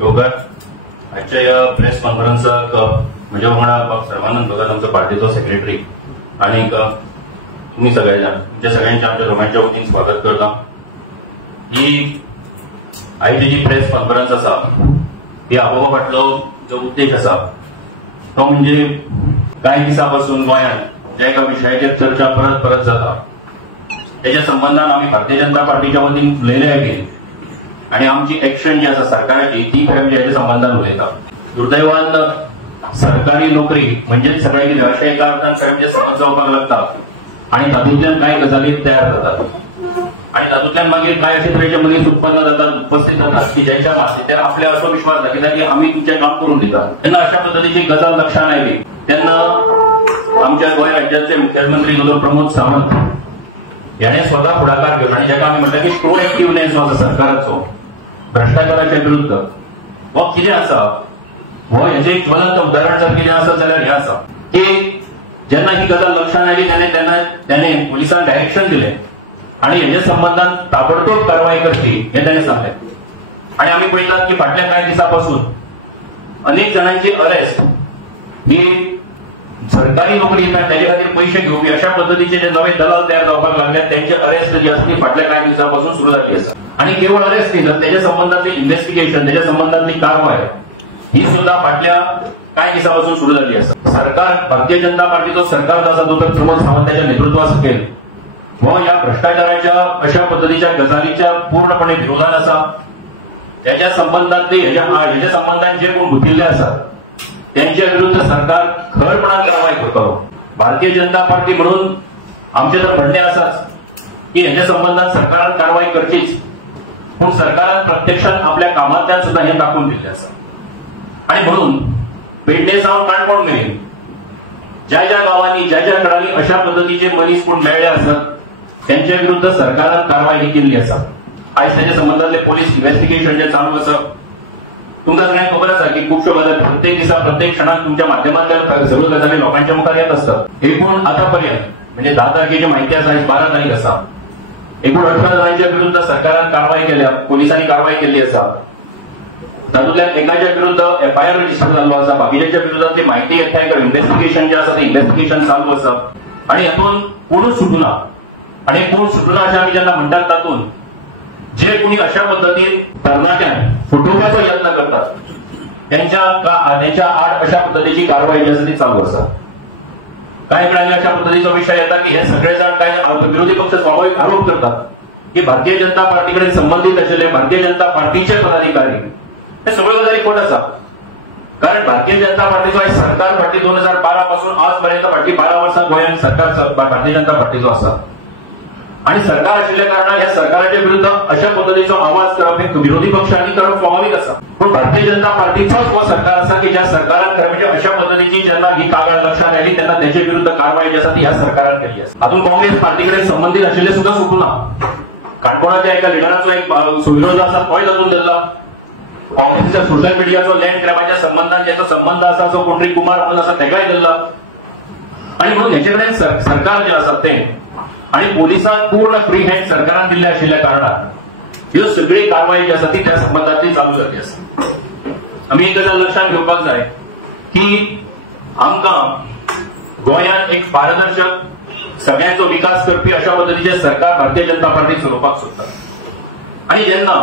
योगा आजच्या या प्रेस कॉन्फरन्साक म्हज्या वांगडा सर्वानंद भगत आमचो पार्टीचो सेक्रेटरी आणि तुम्ही तुमच्या सगळ्यांचे आमच्या दोघांच्या वतीन स्वागत करता। ही आयची जी प्रेस कॉन्फरन्स आसा ती आपोवपा फाटलो जो उद्देश आसा तो म्हणजे काही दिसांपासून गोंयांत ज्या एका विशयाचेर चर्चा परत परत जाता त्याच्या संबंधान आम्ही भारतीय जनता पार्टीच्या वतीन उलयले गेले आणि आमची एक्शन जी आसा सरकाराची ती खरें म्हणजे हेच्या संबंधान उलयता। दुर्दैवान सरकारी नोकरी म्हणजे सगळे कितें अशें एका अर्थान खरें म्हणजे समज जावपाक लागता आणि तातूंतल्यान कांय गजाली तयार जातात आणि तातूंतल्यान मागीर कांय अशे तरेचे मनीस उत्पन्न जातात उपस्थित जातात की ज्यांच्या माथेर आपल्या असो विश्वास दाखयता की आम्ही तुमचें काम करून दिता। तेन्ना अशा पद्धतीची गजाल लक्षात आयली तेन्ना आमच्या गोंय राज्याचे मुख्यमंत्री डॉ प्रमोद सावंत याने स्वतः पुढाकार घेऊन आणि ज्याका आम्ही म्हणटा की प्रोएक्टिव्हनेस जो आसा सरकाराचो भ्रष्टाचाराच्या विरुद्ध हो कितें आसा हो हेजें एक ज्वलंत उदाहरण जर कितें आसा जाल्यार हें आसा की जेन्ना ही गजाल लक्षात आयली तेन्ना त्याने पुलिसांक डायरेक्शन दिलें आणि हेच्या संबंधान ताबडतोब कारवाई करची हे ताणें सांगलें। आणि आम्ही पळयतात की फाटल्या कांय दिसांपासून अनेक जणांची अरेस्ट ही सरकारी नोकरी येतात त्याच्या खातीर पैसे घेवपी अशा पद्धतीचे जे नवे दलाल तयार जावपाक लागले त्यांची अरेस्ट जी आसा ती फाटल्या कांय दिसांपासून सुरू जाल्ली आसा आणि केवळ अरेस्ट न्ही तर त्याच्या संबंधातली इन्व्हेस्टिगेशन त्याच्या संबंधातली कारवाय ही सुद्धा फाटल्या कांय दिसांपासून सुरू जाल्ली आसा। सरकार भारतीय जनता पार्टीचो सरकार जो आसा तो प्रमोद सावंताच्या नेतृत्वा सकयल हो या भ्रष्टाचाराच्या अशा पद्धतीच्या गजालीच्या पूर्णपणे विरोधात आसा। त्याच्या संबंधातली हेच्या संबंधान जे कोण गुंतिल्ले आसात त्यांच्या विरुद्ध सरकार खरपणान कारवाई करतलो। भारतीय जनता पार्टी म्हणून आमचे तर म्हणणे आसाच की हेच्या संबंधात सरकारान कारवाई करचीच पण सरकारान प्रत्यक्षात आपल्या कामांतल्यान सुद्धा हे दाखवून दिले आसा आणि म्हणून पेडणे सावन काणकोण मेरेन ज्या ज्या गावांनी ज्या ज्या कडांनी अशा पद्धतीचे मनीस कोण मेळ्ळे आसात त्यांच्या विरुद्ध सरकारान कारवाई केल्ली आसा। आयज त्याच्या संबंधातले पोलीस इन्व्हेस्टिगेशन जे चालू आसा तुमकां सगळ्यांक खबर आसा की खुबश्यो गजाली प्रत्येक दिसा प्रत्येक क्षणाक तुमच्या माध्यमांतल्यान सगळ्यो गजाली लोकांच्या मुखार येत असतात। एकूण आतापर्यंत म्हणजे 10 तारखेची माहिती आसा आयज 12 तारीख आसा एकूण 18 जणांच्या विरुद्ध सरकारान कारवाई केल्या पोलिसांनी कारवाई केल्ली आसा। तातूंतल्यान एकाच्या विरुद्ध एफआयआर रजिस्टर जाल्लो आसा बाकीच्या विरुद्धातली माहिती एकठांय करून इन्व्हेस्टिगेशन जे आसा ते इन्व्हेस्टिगेशन चालू आसा आणि हातून कोणूच सुटूना आणि कोण सुटूना अशें आमी जेन्ना म्हणटात तातूंत जे कोणी अशा पद्धतीन तरणाट्यांक फुटोवपाचो यत्न करतात त्यांच्या आड अशा पद्धतीची कारवाई जी आसा ती चालू आसा। कांय वेळांनी अशा पद्धतीचो विषय येता की हे सगळे जाण काय विरोधी पक्ष स्वाभाविक आरोप करतात की भारतीय जनता पार्टी कडेन संबंधित आशिल्ले भारतीय जनता पार्टीचे पदाधिकारी हे सगळ्यो गजाली खोट आसा। कारण भारतीय जनता पार्टीचो आज सरकार फाटली 2012 पासून आजपर्यंत फाटली 12 वर्सां गोंयांत सरकार भारतीय जनता पार्टीचो आसा आणि सरकार आशिल्ल्या कारणान ह्या सरकाराच्या विरुद्ध अशा पद्धतीचो आवाज करप हे विरोधी पक्षांनी करप स्वाभाविक आसा। पण भारतीय जनता पार्टीचोच हो सरकार आसा की ज्या सरकारान खरें म्हणजे अशा पद्धतीची जेन्ना ही कागाळ लक्षात आयली तेन्ना त्याच्या विरुद्ध कारवाई जी आसा ती ह्या सरकारान केली आसा। हातून काँग्रेस पार्टी कडेन संबंधित आशिल्ले सुद्धा सुटूना। काणकोणाच्या एका लिडराचो एक सुविरोध आसा तोय तातूंत दिल्ला। काँग्रेसच्या सोशल मिडियाचो लँड ग्रॅबाच्या संबंधान ज्याचो संबंध आसा जो कोंड्री कुमार म्हणून आसा तेकाय दिल्ला आणि म्हणून हेचे कडेन सरकार जे आसा तें आणि पोलिसांक पूर्ण फ्री हँड सरकारान दिल्ले आशिल्ल्या कारणान ह्यो सगळी कारवाई जी आसा ती त्या संबंधातली चालू जाल्ली आसा। आमी एक गजाल लक्षात घेवपाक जाय की आमकां गोंयांत एक पारदर्शक सगळ्यांचो विकास करपी अशा पद्धतीचे सरकार भारतीय जनता पार्टी चलोवपाक सोदता आणि जेन्ना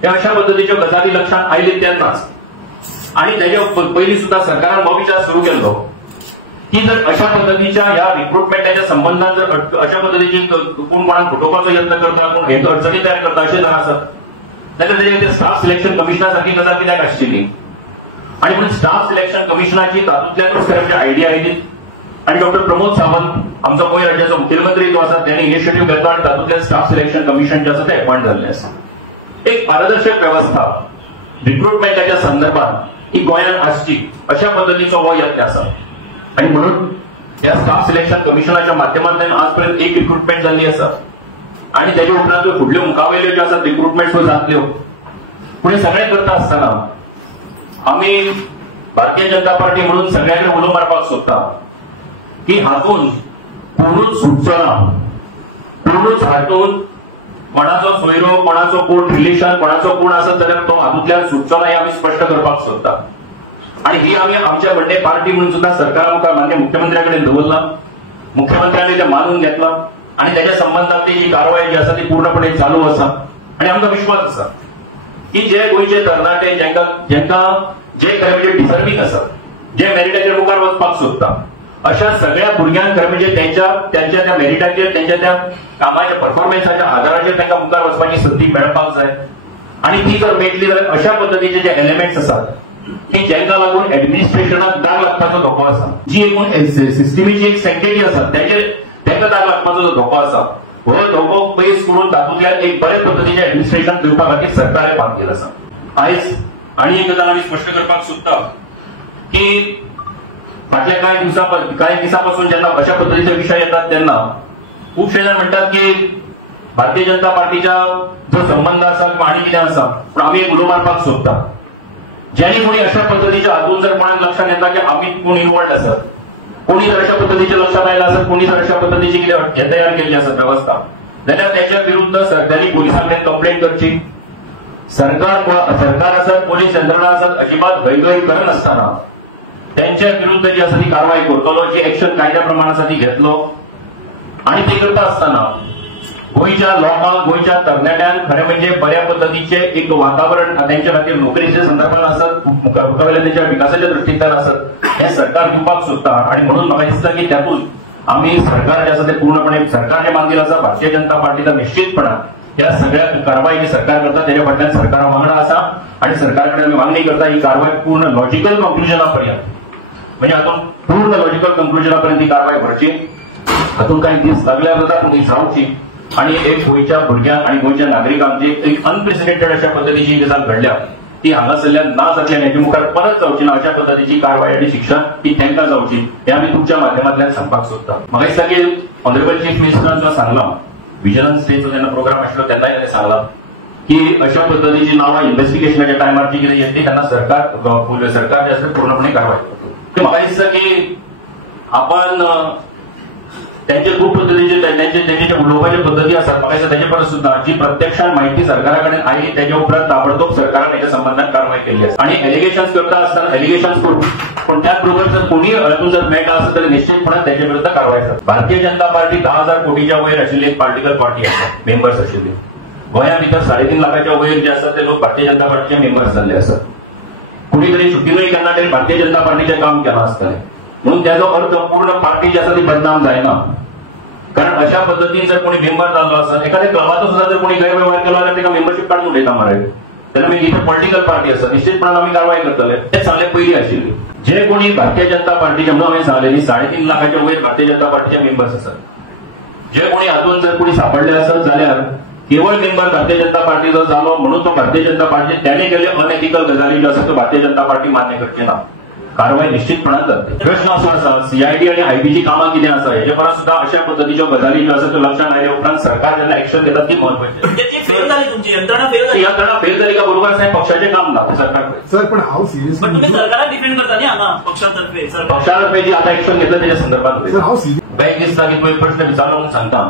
ह्या अशा पद्धतीच्यो गजाली लक्षात आयली तेन्नाच आणि तेच्या पयलीं सुद्धा सरकारान हो विचार सुरू केल्लो की जर अशा पद्धतीच्या ह्या रिक्रुटमेंटाच्या संबंधात जर अशा पद्धतीची कोण कोणाक फुटोवपाचो यत्न करता कोण हे अडचणी तयार करता असे जण आसत जाल्यार तेजे स्टाफ सिलेक्शन कमिशना सारखी गजाल कित्याक आसचिली आणि म्हणून स्टाफ सिलेक्शन कमिशनाची तातूंतल्यानूच खरें म्हणजे आयडिया आयली आणि डॉ प्रमोद सावंत आमचो गोंय राज्याचो मुख्यमंत्री जो आसा त्याने इनिशिएटिव्ह घेतलो आणि तातूंतल्यान स्टाफ सिलेक्शन कमिशन जे आसा ते अपॉइंट जाल्लें आसा। एक पारदर्शक व्यवस्था रिक्रुटमेंटाच्या संदर्भात ही गोंयांत आसची अशा पद्धतीचो हो यत्न आसा आणि म्हणून या स्टाफ सिलेक्शन कमिशनाच्या माध्यमांतल्यान आजपर्यंत एक रिक्रुटमेंट जाल्ली आसा आणि त्याच्या उपरांत फुडल्यो मुखावेल्यो ज्यो आसात रिक्रुटमेंट जातल्यो पूण हे सगळें करता आसतना आमी भारतीय जनता पार्टी म्हणून सगळ्यांक उलो मारपाक सोदता की हातून कोणूच सुटचो ना कोणूच हातून कोणाचो सोयरो, कोणाचो कोण रिलेशन, कोणाचो कोण आसत जाल्यार तो हातूंतल्यान सुटचो ना हे आमी स्पश्ट करपाक सोदता. आणि ही आमी आमच्या बड्डे पार्टी म्हणून सुद्धा सरकारा मुखार मान्य मुख्यमंत्र्या कडेन दवरला. मुख्यमंत्र्यांनी ते मानून घेतला आणि त्याच्या संबंधातली जी कारवाई जी आसा ती पूर्णपणे चालू आसा. आणि आमकां विश्वास आसा की जे गोंयचे तरणाटे जेंका जे खरे म्हणजे डिझर्विंग आसा, जे मेरिटाचेर मुखार वचपाक सोदता, अशा सगळ्या भुरग्यांक खरे म्हणजे त्यांच्या त्या मेरिटाचेर, त्यांच्या त्या कामाच्या परफॉर्मन्साच्या आधाराचेर तांकां मुखार वचपाची संदी मेळपाक जाय. आणि ती जर मेळटली जाल्यार अशा पद्दतीचे जे एलिमेंट्स आसात की जेंका लागून ऍडमिनिस्ट्रेशनाक दाग लागपाचो धोको आसा, जी एकूण सिस्टमीची एक सेंटिटी आसा तांकां दाग लागपाचो जो धोको आसा, हो धोको पयस करून तातूंतल्यान एक बरे पद्दतीचे ऍडमिनिस्ट्रेशन दिवपा खातीर सरकारान काम केलं आसा. आयज आनी एक गजाल आमी स्पश्ट करपाक सोदता की फाटल्या कांय दिसांपासून जेन्ना अशा पद्दतीचे विशय येतात तेन्ना खूबशे जाण म्हणटात की भारतीय जनता पार्टीच्या जो संबंध आसा किंवा आनी कितें आसा, पूण आमी एक उलो मारपाक सोदता. ज्यांनी कोणी अशा पद्दतीच्या हातून जर कोणाक लक्षात येता की आमी कोण इन्वॉल्ड आसात, कोणी जर अशा पद्दतीचे लक्षात आयला आसत, कोणी जर अशा पद्दतीची कितें हे तयार केल्ली आसत व्यवस्था, जाल्यार त्याच्या विरुद्ध सरकारी पोलिसां कडेन कंप्लेंट करची. सरकार आसत, पोलीस यंत्रणा आसत, अजिबात गैरगैर करनासतना त्यांच्या विरुद्ध जी आसा ती कारवाई करतलो, जी ऍक्शन कायद्या प्रमाण आसा ती घेतलो. आणि ते करता आसतना गोंयच्या लोकांक, गोंयच्या तरणाट्यांक खरें म्हणजे बऱ्या पद्दतीचे एक वातावरण त्यांच्या खातीर नोकरीच्या संदर्भात आसत, मुखावेल्या त्यांच्या विकासाच्या दृश्टींतल्यान आसत, हे सरकार दिवपाक सोदता. आणि म्हणून म्हाका दिसता की त्यातून आमी सरकार जे आसा ते पूर्णपणे सरकारने मानलेलं आसा. भारतीय जनता पार्टीचा निश्चितपणान या सगळ्या कारवाई जी सरकार करता त्याच्या फाटल्यान सरकारा वांगडा आसा. आणि सरकारकडे आमी मागणी करता ही कारवाई पूर्ण लॉजिकल कंक्लुजनापर्यंत, म्हणजे हातून पूर्ण लॉजिकल कंक्लुजनापर्यंत ही कारवाई भरची. हातून काही दीस लागल्या जाता पूण ही जावची. आणि एक गोंयच्या भुरग्यांक आणि गोंयच्या नागरिकांक जी एक अनप्रेसिडेंटेड अशा पद्दतीची गजाल घडल्या ती हांगासरल्यान ना जातल्यान हेचे मुखार परत जावची ना. अशा पद्दतीची कारवाई आणि शिक्षा ती तांकां जावची हे आमी तुमच्या माध्यमांतल्यान सांगपाक सोदता. म्हाका दिसता की ऑनरेबल चीफ मिनिस्टरान जो सांगला विजिलन्स डेचो जेन्ना प्रोग्राम आशिल्लो तेन्नाय ताणें सांगला की अशा पद्दतीची नावां इन्व्हेस्टिगेशनाच्या टायमार जी कितें येतली तेन्ना सरकार जे आसा पूर्णपणे कारवाई करता. म्हाका दिसता की आपण त्यांचे खूप पद्धतीचे त्यांचे उलोवपाचे पद्धती असतात. म्हाका दिसता तेजे परस सुद्धा जी प्रत्यक्षात माहिती सरकारा कडेन आयली तेजे उपरांत ताबडतोब सरकारान हेच्या संबंधान कारवाई केल्ली आसा. आणि एलिगेशन्स करता आसतना एलिगेशन्स करून पण त्याच बरोबर जर कोणी हातून जर मेळटा आसत जाल्यार निश्चितपणान तेजे विरुद्ध कारवाई जाता. भारतीय जनता पार्टी 10,000 कोटीच्या वयर आशिल्ली एक पॉलिटिकल पार्टी आसा, मेंबर्स आशिल्ली. गोंया भितर 3.5 लाखाच्या वयर जे आसात ते लोक भारतीय जनता पार्टीचे मेंबर्स जाल्ले आसात. कोणी तरी चुकीनूय केन्ना तरी भारतीय जनता पार्टीचें काम केलां आसतलें. म्हणून त्याचो अर्थ पूर्ण पार्टी जी आसा ती बदनाम जायना. कारण अशा पद्धतीन जर कोणी मेंबर जाल्लो आसा, एखाद्या क्लबाचो सुद्धा जर कोणी गैरव्यवहार केलो जाल्यार ताका मेंबरशीप काडून उडयता मरे. तेन्ना मागीर इथे पॉलिटिकल पार्टी आसा, निश्चितपणान आमी कारवाई करतले. ते सांगले पयलीं आशिल्ली. जे कोणी भारतीय जनता पार्टीचे म्हणून हांवें सांगलेली 3.5 लाखाच्या वयर भारतीय जनता पार्टीचे मेंबर्स आसात. जे कोणी हातून जर कोणी सापडले आसत जाल्यार केवळ मेंबर भारतीय जनता पार्टीचो जालो म्हणून तो भारतीय जनता पार्टी त्याने केले अनएथिकल गजाली ज्यो आसा त्यो भारतीय जनता पार्टी मान्य करची ना. कारवाई निश्चितपणान जातली. प्रश्न असो आसा सीआयडी आणि आयबीची कामां कितें आसा हेचे परस सुद्धा अशा पद्धतीच्यो गजाली ज्यो आसा त्यो लक्षात आयल्या उपरांत सरकार जेन्ना एक्शन घेता ती महत्वाची. यंत्रणा फेल जाली का बरोबर साहेब पक्षाचे काम ना सरकार. सर पण हांव सिरियसली पण तुम्ही सरकारला डिफेंड करता न्ही हांगा पक्षातर्फे जी आता एक्शन घेतलं त्याच्या संदर्भात बँक दिसता की तो एक प्रश्न विचारलो म्हणून सांगता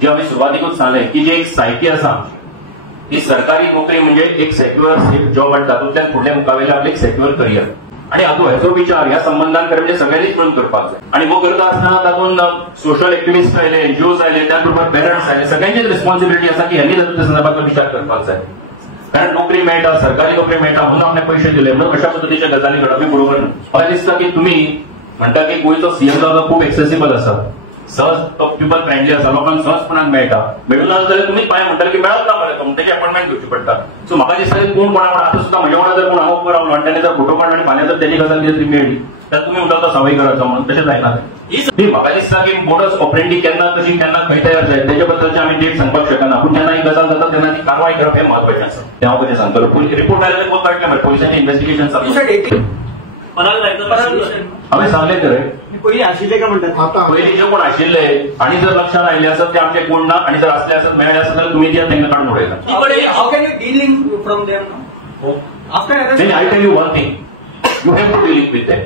जे आम्ही सुरुवातीकूच सांगले की जे एक साहित्य आसा ही सरकारी नोकरी म्हणजे एक सेक्युअर सेफ जॉब आणि तातूंतल्यान फुडल्या मुखावेले आपले एक सेक्युअर करियर. आणि हातून हेचो विचार ह्या संबंधान म्हणजे सगळ्यांनीच मिळून करपाक जाय. आणि वो करता आसतना तातूंत सोशल एक्टिव्हिस्ट आयले, एनजीओज आयले, त्याचबरोबर पेरंट्स आयले, सगळ्यांचीच रिस्पॉन्सिबिलिटी आसा की ह्यांनी त्या संदर्भातलो विचार करपाक जाय. कारण नोकरी मेळटा, सरकारी नोकरी मेळटा म्हणून आपले पयशे दिले म्हणून अशा पद्धतीच्या गजाली घडप बरोबर ना. म्हाका दिसता की तुम्ही म्हणटा की गोंयचो सीएम जावप खूप एक्सेसिबल आसा, सहज तो पीपल फ्रेंडली आसा, लोकांक सहजपणान मेळटा. मेळून ना जाल्यार तुमी पांय म्हणटा की मेळत ना मरे म्हणटा की अपॉइंटमेंट घेवची पडटा. सो म्हाका दिसता की कोण कोणा आता सुद्धा म्हज्या वांगडा जर कोण हांव उबो रावलो आनी ताणें जर फोटो काडलो आनी फाल्यां जर तेजी गजाल कितें तरी मेळ्ळी जाल्यार तुमी म्हणटा तो सावयकराचो म्हणून तशें जायना. म्हाका दिसता की मोडस ऑपरेंडी केन्ना कशी केन्ना खंय तयार जाय तेजे बद्दलचे आमी डेट सांगपाक शकना. पूण जेन्ना ही गजाल जाता तेन्ना ती कारवाय करप हें म्हत्वाचें आसा. तें हांव कशें सांगतलो. रिपोर्ट आयले पोस्ट काडले मरे पोलिसांचें इन्व्हेस्टिगेशन चालू. हांवें सांगलें तर पयलीं आशिल्ले काय म्हणटात पयलीं जे कोण आशिल्ले आनी जर लक्षात आयले आसत ते आमचे कोण ना आनी जर असले आसत मेळ्ळे आसत जाल्यार तुमी त्या तांकां काडून उडयता. Then I tell you one thing, you have to deal with them.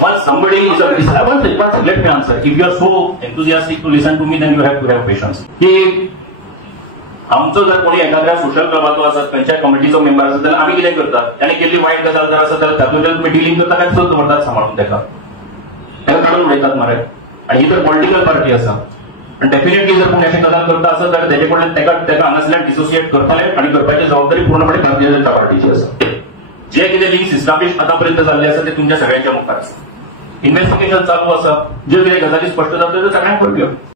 Once somebody is let me answer. If you are so enthusiastic to listen to me, then you have to have patience. कि आमचो जर कोणी एखाद्या social क्लबाचो आसत panchayat कमिटीचो member आसत जाल्यार आमी कितें करतात त्याने केल्ली वायट गजाल जर आसत जाल्यार तातूंतल्यान तुमी डिलींग करता काय चड दवरतात सांबाळून ताका काडून उडयतात मरे. आणि ही तर पॉलिटिकल पार्टी आसा आणि डेफिनेटली जर कोणी अशी गजाल करता आसत जाल्यार तेजे कडल्यान ताका हांगासल्यान डिसोसिएट करतले आणि करपाची जबाबदारी पूर्णपणे भारतीय जनता पार्टीची आसा. जे कितें लिंक्स इस्टाब्लिश आतापर्यंत जाल्ले आसा ते तुमच्या सगळ्यांच्या मुखार आसा. इन्व्हेस्टिगेशन चालू आसा. जे कितें गजाली स्पश्ट जाता त्यो सगळ्यांक कळटल्यो.